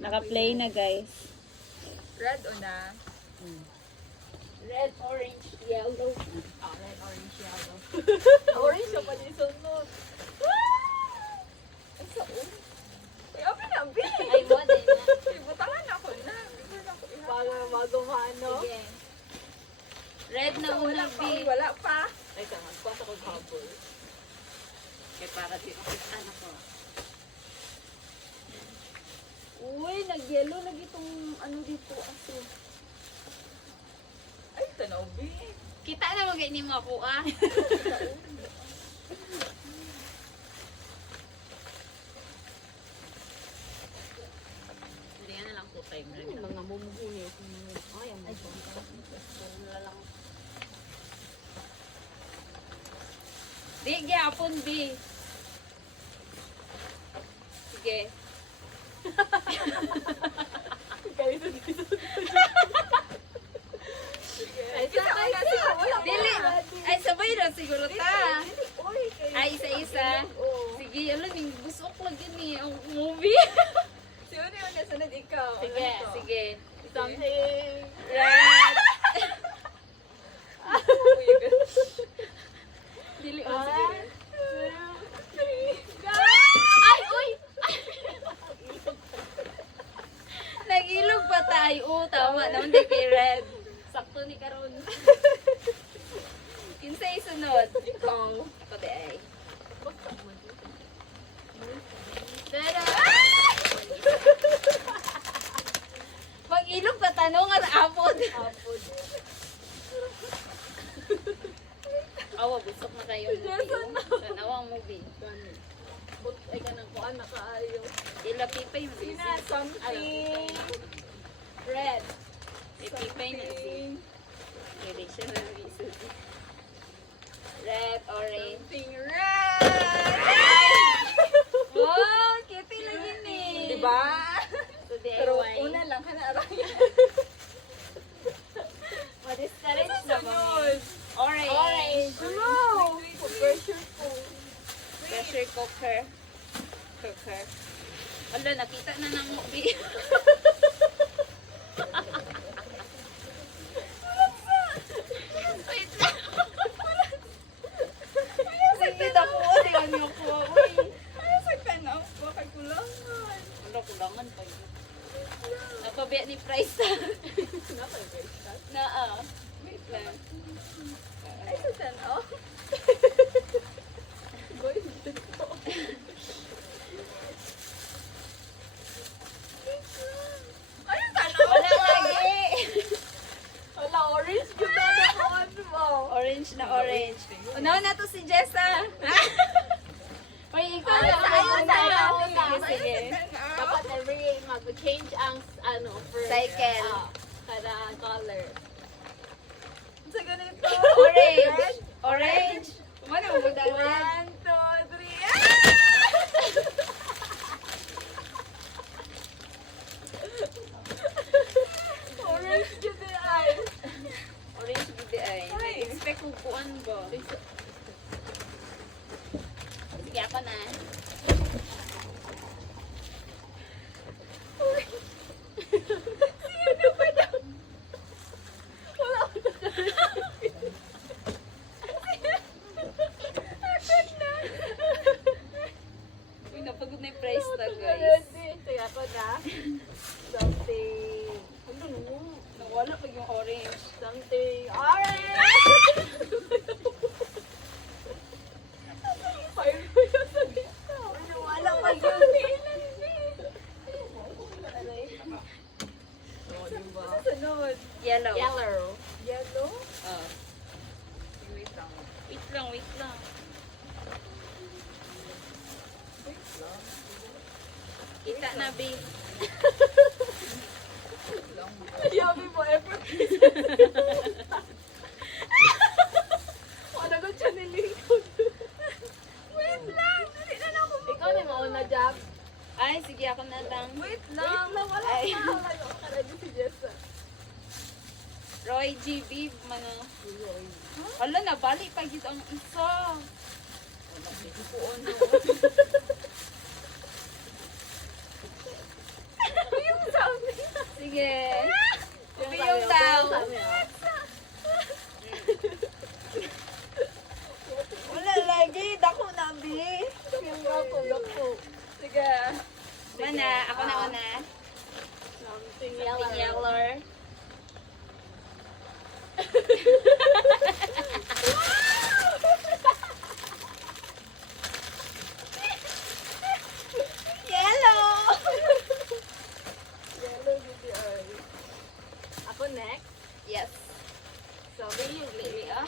Naka-play na guys. Red o na? Red, orange, yellow. Oh, red, orange, yellow. Orange siya pa din sunod. Ay, saan? Ay, open na, B. Ay, mo, day na. Ay, butangan ako na. Before na ako Para magumano. Sige. Red na Wala unang pa. B. Wala pa. Ay, tama. Pasa ko habol. Kaya para di ako anak ko. Uy, nag-yellow lagi itong ano dito. Aso. Ay, tanaw, B. Kita na mag ini mo ako ah. Hindi na lang po time rin. Mga mumuhuni. Ay, ang mga. Di, gyapon, B. Sige. Ay, Kita ko na siya. Wala pa. Dili. Ay, sabay na siguro ta. Uy, kayo. Ay, isa-isa. Oo. Sige, alam, yung busok lagi ni ang movie. Sino yung nasunod ikaw? Sige, Ano to? sige. Something. Red. Uy, ganun. Dili, Ah. oh, sige. Go! Ay, uy! Nag-ilog pa tayo. Oo, tama. Naman di kay Red. Sakto ni Karon. Kinsay sunod. Ikaw. Ako di ay. Pero, mag-ilog pa tanong at apod. Awa, busok na kayo. Tanawa ang movie. Ay, kanang kuan na kaayo. Ilapipay mo. Sina, something. Red. Ipipay na si. Pwede siya na reason. Red, orange. Something red! Wow, cute lagi ni. Diba? So, Pero DIY. una lang, hanaraya. Ma-discourage na ba? Sunod. Orange. Orange. Hello! Pressure po. Pressure cooker. Cooker. Wala, nakita na ng movie. Wait lang. Sige, ako. Tingnan niyo ko. Uy. Ay, sa tanaw. Bakit kulangan? Wala, kulangan pa yun. Napabiya ni Price. Na, wait lang. Ay, sa tanaw. Ay, sa tanaw. Wala lagi. Wala, orange. Ganda na kuan mo. Orange na orange. Unaw na to si Jessa. Uy, ikaw Ay, na. tayo, tayo. Sige, sige. Dapat every mag-change ang ano first. Cycle. Kada color. Sa ganito. Orange. Orange. Ano mo dali? 1, 2, 3. Orange gid ay. Orange gidi ay. Expect kung kuan ba? Sige, ako na. Uy, napagod na yung price tag, guys. Ready. Kaya ko na. Something. Ano no? Nawala pag yung orange. Something. Orange! Fire ko yun sa dito. Wala pa yun. Sunod. Yellow. Yellow. Yellow. Oh. Wait lang. Wait lang, wait lang. Kita na, babe. Yummy mo, effort. Wala ko siya nilingkod. Wait lang. Dali na lang ako. Ikaw na mauna, Jab. Ay, sige, ako na lang. Wait lang. Wala Ay. pa. Wala ka na si Jessa. Roy G. Beef, mano. Hala, nabali pa gid ang isa. Yung una-una. Something Something yellow. yellow. Yellow! Yellow gid ay. Ako next. Yes. Sabi yung lili ah.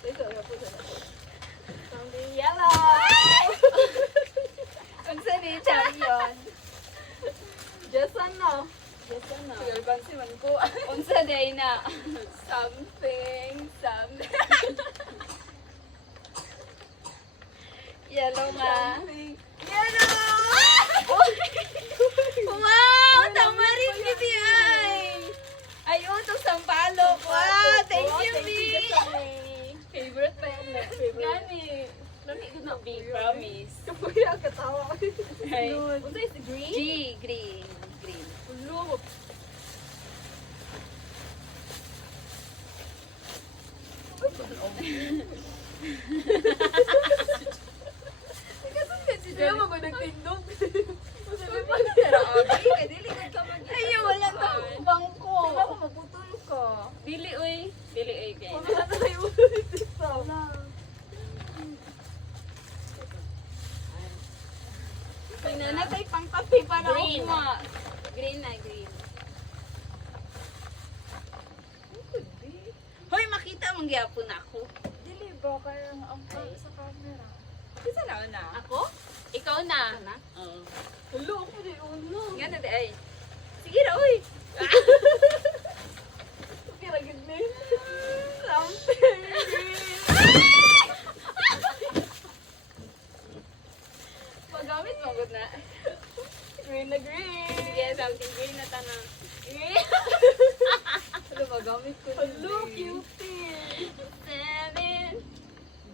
Ito, po sa something yellow. Unsa ni champion? Just ano? Yes, ano? Sigal bansi man ko. Unsa day na? Something. Yellow nga. Something. Wow! Tama rin ni ay! Ayun, to sampalok. Wow! Thank you, B! Favorite pa yan na. Favorite. Gani. Lami ko na B, promise. Kapuya, katawa. Ay. Unsa is the green? G, green. Green. Ulo. Kaya mo ba nagtindog? Masabi pa Ay, wala ka bangko. Diba ko maputol ka? Dili, uy. Dili, uy, guys. Wala na tayo ulit dito. Pinanatay pang kape para Green. ugma. Green na, green. Hoy, makita mong gyapon ako. Dili ba kaya ang sa camera? Isa na una. Ako? Ikaw na. Oo. Ulo, ako di ulo. Nga na, di ay. Sige na, uy. Kira gini. Something. Magamit mo, good na. Green na green. Sige, something green na tanang. Green. Ano magamit ko? Hello, cutie. Seven.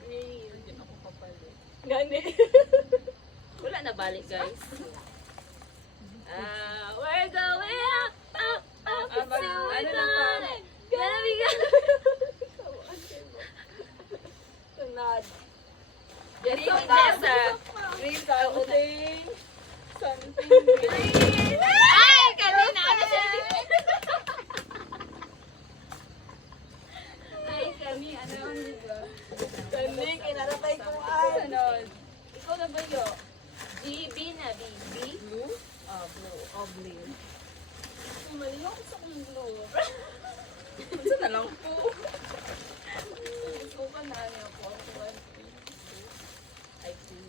Green. Hindi ako kapalit. Gani. Wala na balik, guys. We're going up, up, up. Ano lang pa? Gonna be good. Tunad. Green, Yes, Jessa. Green something. Something green. Ay, kanina ako siya. Ay, kami, ano, diba? Kaling, inaratay ko ay. Sunod. Ikaw na ba yun? G, B na, B. B? Blue? Blue. Blue. Mali ako sa kong blue. Ito na lang po. Gusto ka na, ano ako. I think.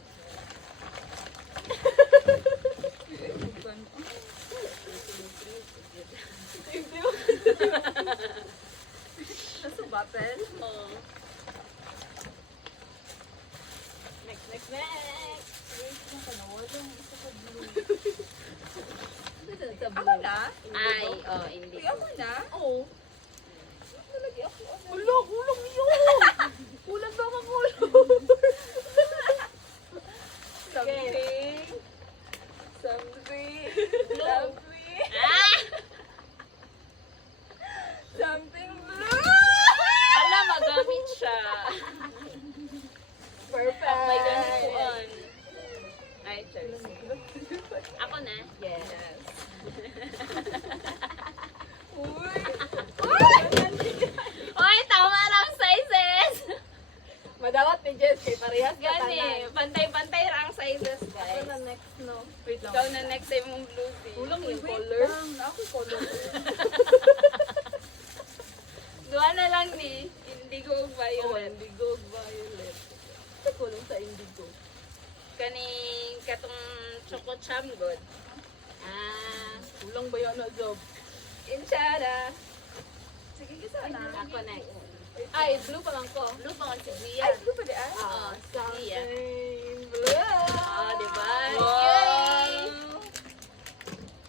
Nasa button? Oo. Next, next, next. Ako na? Ay, hindi. Ako na? Oo. Nalagi ako. Wala, kulang yun. Kulang daw ka kulang. Something. Something. Something. Ah! Something blue. Ala, magamit siya. Perfect. May ganituan. Ay, choice. Ako na? Yes. Uy! Uy, tama lang sizes! Madawat ni Jess kay parehas ka Gani, tanan. pantay-pantay ra ang sizes, Ako guys. na next, no? Wait lang. Ikaw na next time mong blue tea. Kulang yung color. Ako color. Duwa na lang ni indigo ug Oh, violet. indigo, violet. Ito kulang sa indigo. Kaning katong choco cham god. Kulang ba yan na job? Insyara. Sige, kisa na. Ako next. Ay, blue pa lang ko. Blue pa si Gia. Ay, blue pa di ay? Oo, si Gia. Something blue. Oh, di ba? Wow. Yay!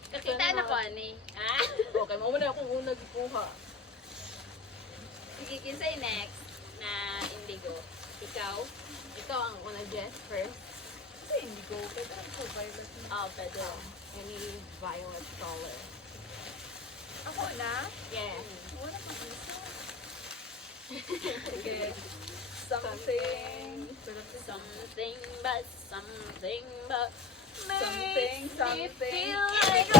Kakita na ko ani. Ah? Okay, mo na akong unang gikuha. Sige, kinsay next na indigo. Ikaw? Ikaw ang una, Jess, first. Kasi indigo. Pwede ang po violet. Oh, pwede. Any violet color. Ako na? Yes. Wala pang isa. Sige. Something. Something but something but Something, makes me something. feel like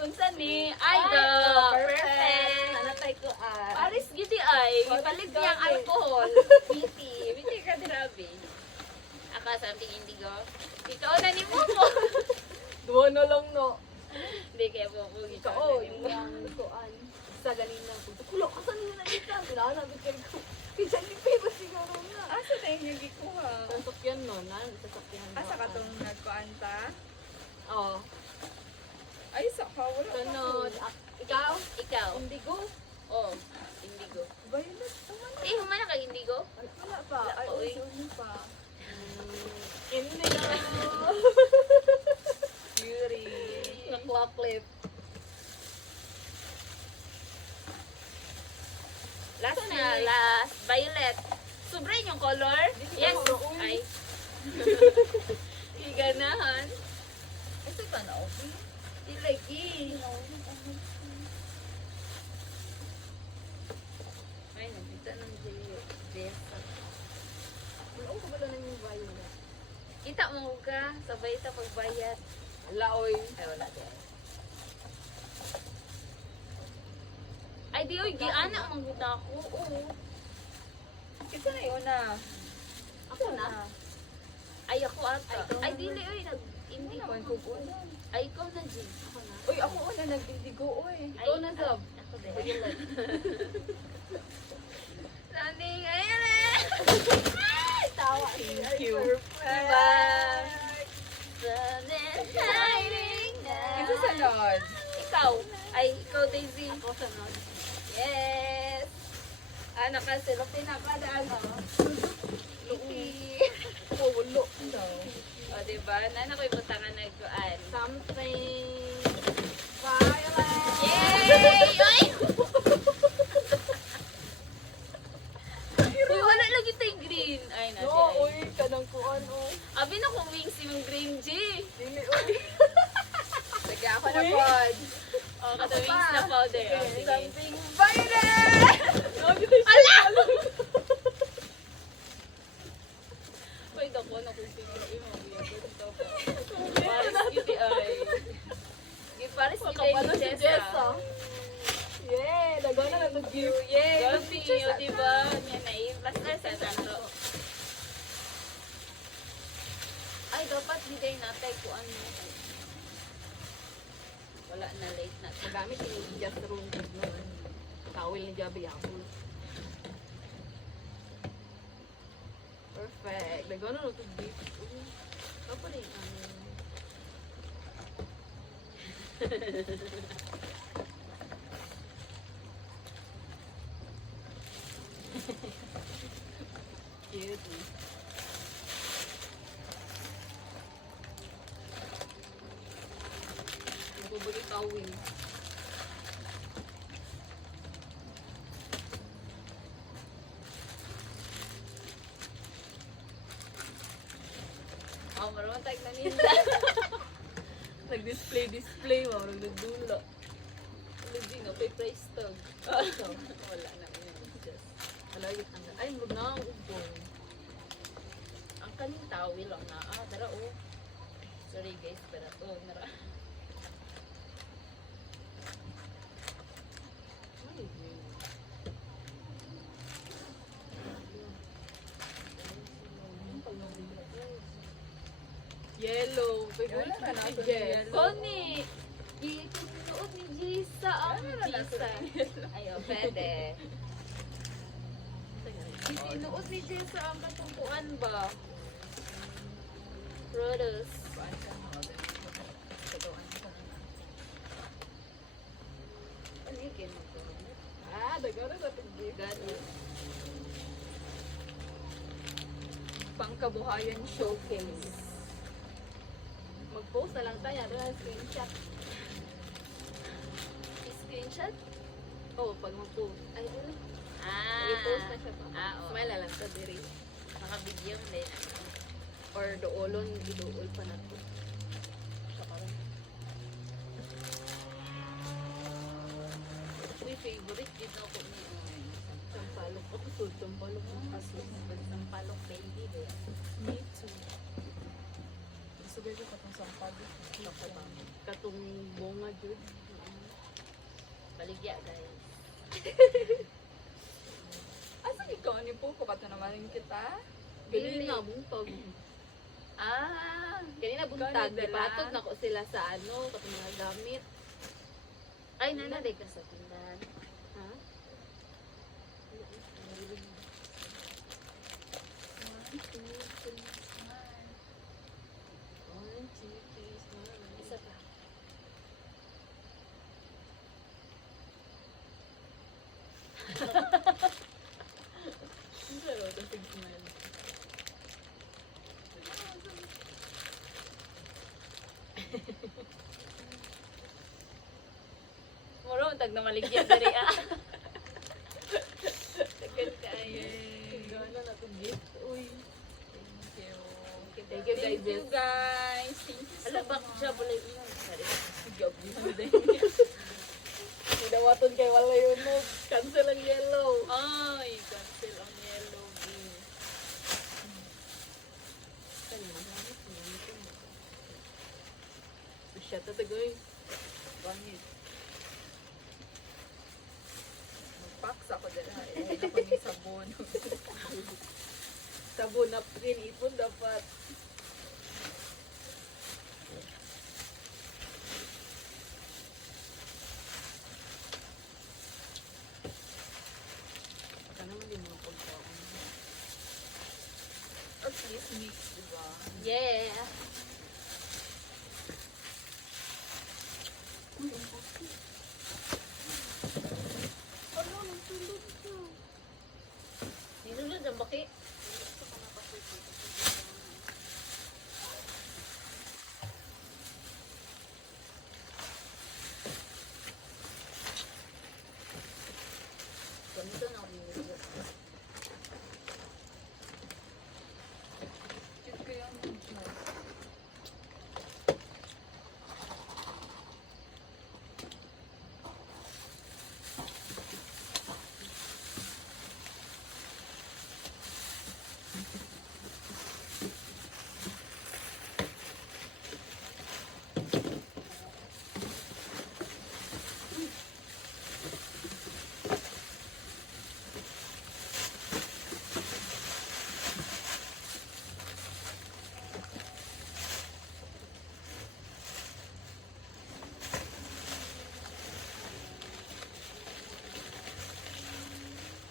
unsa ni idol perfect Nanatay ko Paris gidi ay palit niyang alcohol biti ka dirabi aka something indigo ikaw na ni mo Duwa na lang no. hindi kaya mo mo Oo, yung kuan. Sa ganina ko. Kulo, asan nyo na dito? Pinanabit kayo ko. Kaya ni Pero siguro na. Asa na yung gikuha? Sasakyan no, sasakyan. Asa ka tong nagkuanta? Oo. Ay, saka. Wala pa Sunod. ko. ikaw Indigo. oh indigo Violet. Tama na. humana ka indigo Wala pa. Wala Ay, pa, uy. uy, pa. Indigo. Beauty. Clock clip. last na last violet sobra yung color yes ay iganahan Ito ka na, okay? ilagi ay nabita ng Jessa Wala ko ba na yung violet? kita mo ka sabay ta pagbayad Wala, oy. ay wala di ay di oy giana mong buta ko oo Ito na yun na. Ako na. ay ako ata ay dili oy nag hindi ko Kuwan ko po. ay ikaw na Jin ako na Uy, ako una nagdidigo, uy. Ikaw na, Zab. ako din Landing ayun eh Tawa. Thank you. Diba? Sun is shining now. Ito sunod. Ikaw. Ay, ikaw, Daisy. Ako sunod. Yes. Ah, nakasilok din ako. Ano? Iki. Pulo. O, diba? Nana ko yung butangan nagkuan. Something. Violet. Yay! Ay! Uy, wala lagi tayong green. Ay, na No, uy, kanang kuan, oh. Abi na kung wings yung green, G. Dili, uy. Sige, ako na Uy. pod. O, kada wings na powder. O, sige. Something. Violet! Ala! Uy, dako na kung pinili mo. Paris Beauty ay. Paris Kapalo si Beauty Jessa. Yeah, nagawa na nag-gift. Yay! Gabi nyo, diba? Yan na basta sa tanto. Ay, dapat bigay natin kung ano. Wala na, late na. Magamit yung just room no. Towel ni Jabi Apple. Perfect. Nagawa na nag-gift. Apa rin? Cute. Nagbubuli kawin. Oh, marunong tag na ninda. Nag-display, wow, nagdudula. Hindi nga, pay price tag. Wala na. Just. Alayot ang ay, murag na ang ubong. Ang kaning tawil lang na. Ah, dara oh. Sorry guys, pero to nara. Ay, yellow. Pwede Wala na na si ako Jess. yellow. Koni, itutuot ni Jisa ang Jisa. Ayo, pwede. Itinuot ni Jisa ang katungkuan ba? Rodos. Ano yung kinuto? Ah, dagara na itong gift. Gani. Pangkabuhayan showcase. Mag-post na lang tayo. Ano na screenshot? Screenshot? Oh, pag mag-post. Ay, ano? Ah. I-post na siya pa. Ah, oo. Smile na lang sa diri. Naka-video din. Or doolon, idool pa na to. Siya pa rin. Uy, favorite dito ako ni Sampalo pa. Ako sultong palo mo. Kasus, sampalok baby. Me too. Gusto ko katong sampalok. Katong bunga, Jud. Baligya guys. Asa ikaw ni po ko kato naman kita? Ganun nga, buntag. Ah, Kanina buntag, Ganun dala. ipatog na ko sila sa ano, katong mga gamit. ay nanaday ka sa tindahan. Ha? Isa pa. Ang sarap, tapos smile. Muro, tag na maligya diri ah. Tagal kayo. Gana na itong gift. Uy. Thank you. Thank you, Thank you guys. guys. Thank you so Ala, bak much. siya pala yun. Sorry. Pinawaton kay wala yun mo. Cancel ang yellow. Ay, cancel ang yellow bean. Siya tatagoy. Bangit. Magpaks ako dala. Eh, ako ni sabon. Sabon na pin, ipon dapat. Baka naman din mga pagkaon. Or please mix, diba? Yeah. Ano, nagtulog siya. Nilulod ang baki. Ganito na ako nilulod. Cute ko yung medyo.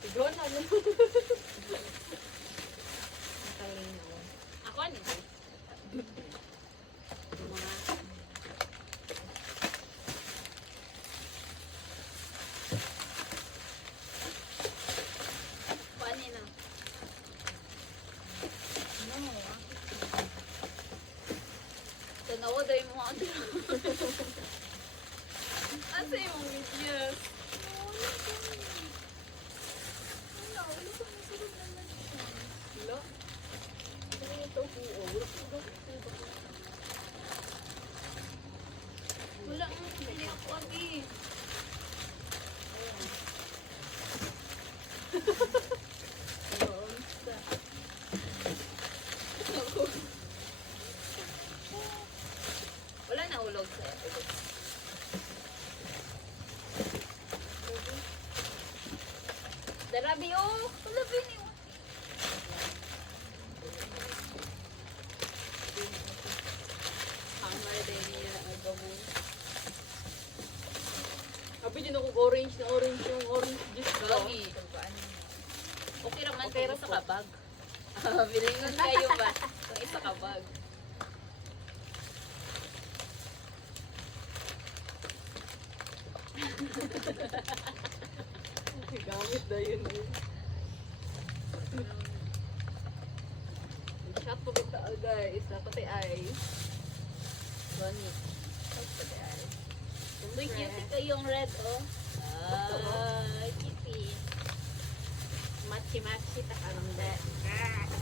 Ikaw na mo. Ako ano ito? Mga kuanin na. No. Tanawa dahil mo ang asa yung videos? Hello? Ano yung tofu? Oh, wala ko daw. Wala nga, hindi ako agi. Wala na ulog sa ulog. Darabi oh! Darabi ni Hammer din niya agamu. Abi din ako orange na orange yung orange juice ko. Lagi. Okay raman Okay pero ra sa po. kabag. Bilingon kayo ba? Kung isa kabag. Gamit na yun eh. Shot po kita guys. Dapat ay ice. Gani. Uy, cute kayong red, oh. Ah, kitty. Machi-machi ta karong da.